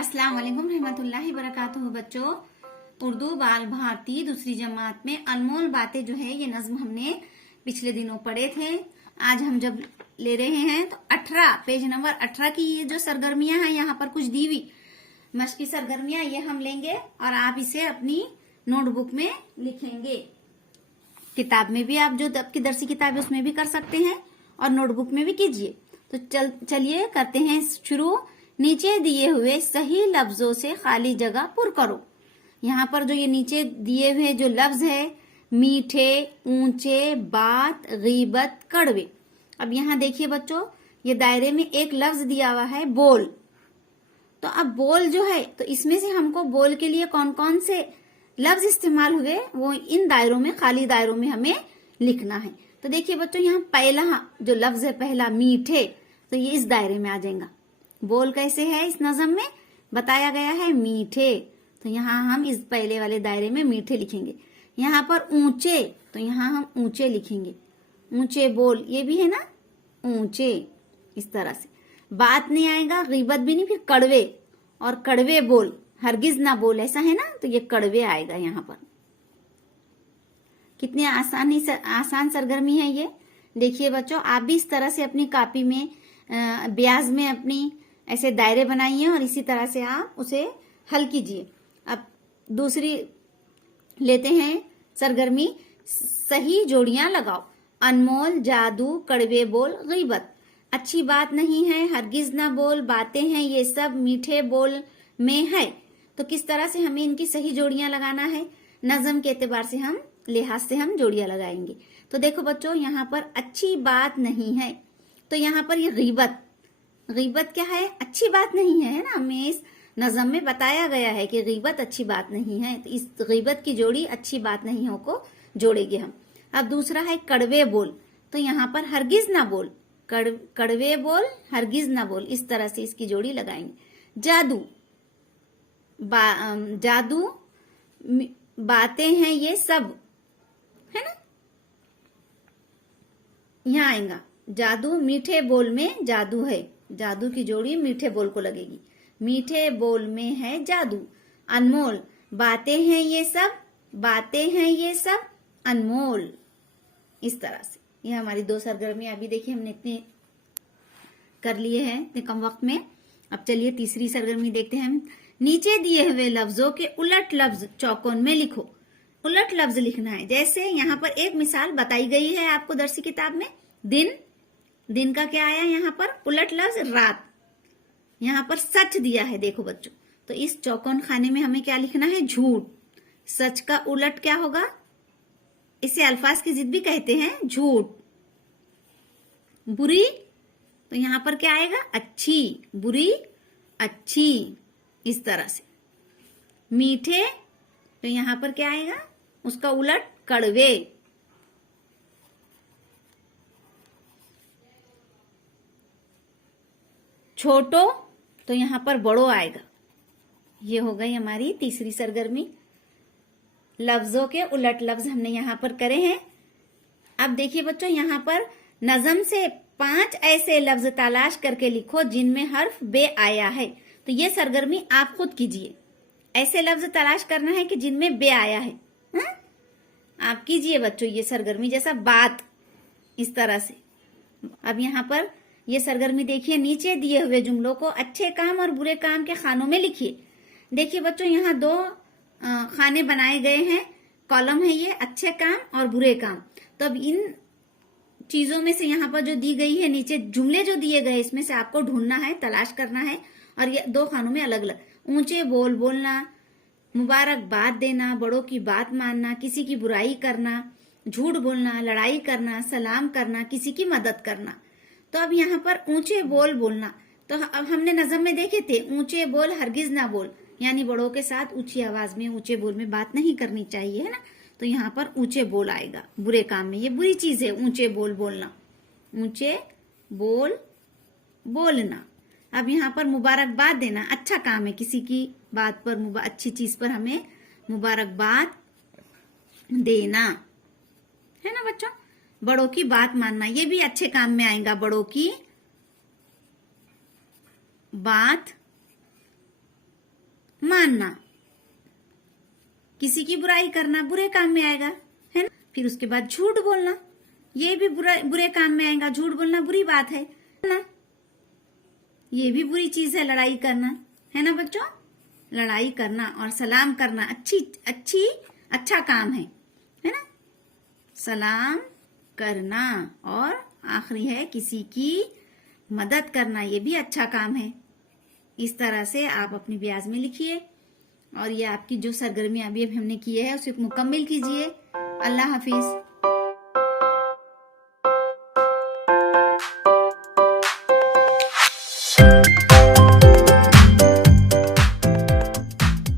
अस्सलाम वालेकुम रहमतुल्लाहि बरकातुहू। बच्चों, उर्दू बाल भारती दूसरी जमात में अनमोल बातें जो है ये नज्म हमने पिछले दिनों पढ़े थे। आज हम जब ले रहे हैं तो 18 पेज नंबर 18 की ये जो सरगर्मियां हैं यहाँ पर कुछ दी हुई मश्की सरगर्मियां ये हम लेंगे और आप इसे अपनी नोटबुक में लिखेंगे। किताब में भी आप जो आपकी दरसी किताब है उसमें भी कर सकते हैं और नोटबुक में भी कीजिए। तो चलिए करते हैं शुरू। नीचे दिए हुए सही लफ्जों से खाली जगह पुर करो। यहाँ पर जो ये नीचे दिए हुए जो लफ्ज है मीठे, ऊंचे, बात, गीबत, कड़वे। अब यहाँ देखिए बच्चों, ये दायरे में एक लफ्ज दिया हुआ है बोल। तो अब बोल जो है तो इसमें से हमको बोल के लिए कौन कौन से लफ्ज इस्तेमाल हुए वो इन दायरों में, खाली दायरों में हमें लिखना है। तो देखिए बच्चों, यहाँ पहला जो लफ्ज है पहला मीठे, तो ये इस दायरे में आ जाएगा। बोल कैसे है इस नज़म में बताया गया है मीठे, तो यहाँ हम इस पहले वाले दायरे में मीठे लिखेंगे। यहाँ पर ऊंचे, तो यहाँ हम ऊंचे लिखेंगे। ऊंचे बोल ये भी है ना, ऊंचे, इस तरह से। बात नहीं आएगा, गीबत भी नहीं, फिर कड़वे, और कड़वे बोल, हरगिज ना बोल, ऐसा है ना, तो ये कड़वे आएगा यहाँ पर। कितनी आसान सरगर्मी है ये। देखिए बच्चों, आप भी इस तरह से अपनी कॉपी में ब्याज में अपनी ऐसे दायरे बनाइए और इसी तरह से आप उसे हल कीजिए। अब दूसरी लेते हैं सरगर्मी, सही जोड़ियां लगाओ। अनमोल, जादू, कड़वे बोल, गीबत। अच्छी बात नहीं है, हरगिज ना बोल, बातें हैं ये सब मीठे बोल में है। तो किस तरह से हमें इनकी सही जोड़ियां लगाना है, नज़म के एतबार से हम लिहाज से हम जोड़ियां लगाएंगे। तो देखो बच्चों, यहाँ पर अच्छी बात नहीं है, तो यहाँ पर ये गीबत। गीबत क्या है, अच्छी बात नहीं है ना। हमें इस नज़म में बताया गया है कि गीबत अच्छी बात नहीं है, तो इस गीबत की जोड़ी अच्छी बात नहीं हो को जोड़ेंगे हम। अब दूसरा है कड़वे बोल, तो यहाँ पर हरगिज ना बोल, कड़वे बोल, हरगिज ना बोल, इस तरह से इसकी जोड़ी लगाएंगे। जादू, जादू, बातें हैं ये सब, है ना, यहाँ आएगा जादू। मीठे बोल में जादू है, जादू की जोड़ी मीठे बोल को लगेगी। मीठे बोल में है जादू। अनमोल, बातें हैं ये सब, बातें हैं ये सब, अनमोल, इस तरह से। ये हमारी दो सरगर्मियां अभी देखिए हमने इतने कर लिए हैं इतने कम वक्त में। अब चलिए तीसरी सरगर्मी देखते हैं हम। नीचे दिए हुए लफ्जों के उलट लफ्ज चौकोन में लिखो। उलट लफ्ज लिखना है। जैसे यहाँ पर एक मिसाल बताई गई है आपको दरसी किताब में, दिन, दिन का क्या आया यहाँ पर उलट लफ्ज रात। यहाँ पर सच दिया है, देखो बच्चों, तो इस चौकोन खाने में हमें क्या लिखना है, झूठ। सच का उलट क्या होगा, इसे अल्फाज की जिद भी कहते हैं, झूठ। बुरी, तो यहाँ पर क्या आएगा, अच्छी, बुरी, अच्छी, इस तरह से। मीठे, तो यहाँ पर क्या आएगा, उसका उलट कड़वे। छोटो, तो यहाँ पर बड़ो आएगा। ये हो गई हमारी तीसरी सरगर्मी। लफ्जों के उलट लफ्ज हमने यहाँ पर करे हैं। अब देखिए बच्चों, यहाँ पर नज़म से 5 ऐसे लफ्ज तलाश करके लिखो जिनमें हर्फ बे आया है। तो ये सरगर्मी आप खुद कीजिए। ऐसे लफ्ज तलाश करना है कि जिनमें बे आया है, हा? आप कीजिए बच्चों ये सरगर्मी, जैसा बात, इस तरह से। अब यहाँ पर ये सरगर्मी देखिए, नीचे दिए हुए जुमलों को अच्छे काम और बुरे काम के खानों में लिखिए। देखिए बच्चों, यहाँ 2 खाने बनाए गए हैं, कॉलम है ये, अच्छे काम और बुरे काम। तो अब इन चीजों में से यहाँ पर जो दी गई है, नीचे जुमले जो दिए गए, इसमें से आपको ढूंढना है, तलाश करना है, और ये 2 खानों में अलग अलग। ऊंचे बोल बोलना, मुबारकबाद देना, बड़ों की बात मानना, किसी की बुराई करना, झूठ बोलना, लड़ाई करना, सलाम करना, किसी की मदद करना। तो अब यहाँ पर ऊंचे बोल बोलना, तो अब हमने नज़म में देखे थे, ऊंचे बोल हरगिज ना बोल, यानी बड़ों के साथ ऊंची आवाज में, ऊंचे बोल में बात नहीं करनी चाहिए, है ना। तो यहाँ पर ऊंचे बोल आएगा बुरे काम में, ये बुरी चीज है ऊंचे बोल बोलना, ऊंचे बोल बोलना। अब यहाँ पर मुबारकबाद देना, अच्छा काम है, किसी की बात पर, अच्छी चीज पर हमें मुबारकबाद देना, है ना बच्चों। बड़ों की बात मानना, ये भी अच्छे काम में आएगा, बड़ों की बात मानना, किसी की बुराई करना बुरे काम में आएगा, है ना। फिर उसके बाद झूठ बोलना, ये भी बुरे काम में आएगा। झूठ बोलना बुरी बात है ना, ये भी बुरी चीज है। लड़ाई करना, है ना बच्चों, लड़ाई करना और सलाम करना अच्छा काम है ना। सलाम करना, और आखिरी है किसी की मदद करना, ये भी अच्छा काम है। इस तरह से आप अपनी ब्याज में लिखिए और ये आपकी जो सरगर्मी अभी हमने की है उसे मुकम्मल कीजिए। अल्लाह हाफिज।